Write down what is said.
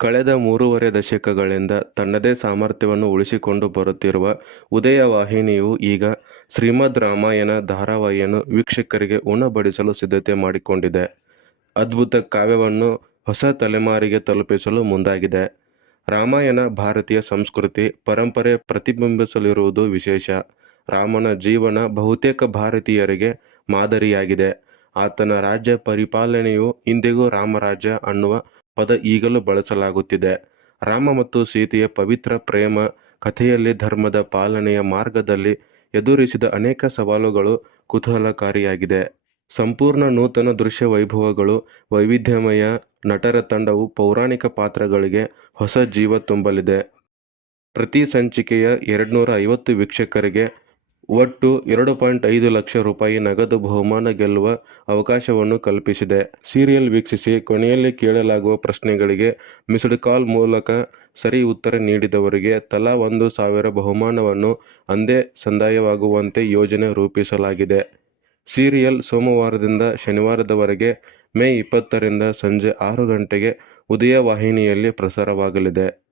ಕಳೆದ ಮೂರುವರೆ ದಶಕಗಳಿಂದ ತನ್ನದೇ ಸಾಮರ್ಥ್ಯವನ್ನು ಉಳಿಸಿಕೊಂಡು ಬರುತ್ತಿರುವ ಉದಯ ವಾಹಿನಿಯು ಈಗ ಶ್ರೀಮದ್ ರಾಮಾಯಣ ಧಾರಾವಾಹಿಯನ್ನು ವೀಕ್ಷಕರಿಗೆ ಉಣಬಡಿಸಲು ಸಿದ್ಧತೆ ಮಾಡಿಕೊಂಡಿದೆ. ಅದ್ಭುತ ಕಾವ್ಯವನ್ನು ಹೊಸ ತಲೆಮಾರಿಗೆ ತಲುಪಿಸಲು ಮುಂದಾಗಿದೆ. ರಾಮಾಯಣ ಭಾರತೀಯ ಸಂಸ್ಕೃತಿ, ಪರಂಪರೆ ಪ್ರತಿಬಿಂಬಿಸಲಿರುವುದು ವಿಶೇಷ. ರಾಮನ ಜೀವನ ಬಹುತೇಕ ಭಾರತೀಯರಿಗೆ ಮಾದರಿಯಾಗಿದೆ. ಆತನ ರಾಜ್ಯ ಪರಿಪಾಲನೆಯು ಇಂದಿಗೂ ರಾಮರಾಜ್ಯ ಅನ್ನುವ ಪದ ಈಗಲೂ ಬಳಸಲಾಗುತ್ತಿದೆ. ರಾಮ ಮತ್ತು ಸೀತೆಯ ಪವಿತ್ರ ಪ್ರೇಮ ಕಥೆಯಲ್ಲಿ ಧರ್ಮದ ಪಾಲನೆಯ ಮಾರ್ಗದಲ್ಲಿ ಎದುರಿಸಿದ ಅನೇಕ ಸವಾಲುಗಳು ಕುತೂಹಲಕಾರಿಯಾಗಿದೆ. ಸಂಪೂರ್ಣ ನೂತನ ದೃಶ್ಯ ವೈಭವಗಳು, ವೈವಿಧ್ಯಮಯ ನಟರ ತಂಡವು ಪೌರಾಣಿಕ ಪಾತ್ರಗಳಿಗೆ ಹೊಸ ಜೀವ ತುಂಬಲಿದೆ. ಪ್ರತಿ ಸಂಚಿಕೆಯ ಎರಡ್ನೂರ ಐವತ್ತು ವೀಕ್ಷಕರಿಗೆ ಒಟ್ಟು ಎರಡು ಪಾಯಿಂಟ್ ಐದು ಲಕ್ಷ ರೂಪಾಯಿ ನಗದು ಬಹುಮಾನ ಗೆಲ್ಲುವ ಅವಕಾಶವನ್ನು ಕಲ್ಪಿಸಿದೆ. ಸೀರಿಯಲ್ ವೀಕ್ಷಿಸಿ ಕೊನೆಯಲ್ಲಿ ಕೇಳಲಾಗುವ ಪ್ರಶ್ನೆಗಳಿಗೆ ಮಿಸ್ಡ್ ಕಾಲ್ ಮೂಲಕ ಸರಿ ಉತ್ತರ ನೀಡಿದವರಿಗೆ ತಲಾ ಒಂದು ಸಾವಿರ ಬಹುಮಾನವನ್ನು ಅಂದೇ ಸಂದಾಯವಾಗುವಂತೆ ಯೋಜನೆ ರೂಪಿಸಲಾಗಿದೆ. ಸೀರಿಯಲ್ ಸೋಮವಾರದಿಂದ ಶನಿವಾರದವರೆಗೆ ಮೇ ಇಪ್ಪತ್ತರಿಂದ ಸಂಜೆ ಆರು ಗಂಟೆಗೆ ಉದಯ ವಾಹಿನಿಯಲ್ಲಿ ಪ್ರಸಾರವಾಗಲಿದೆ.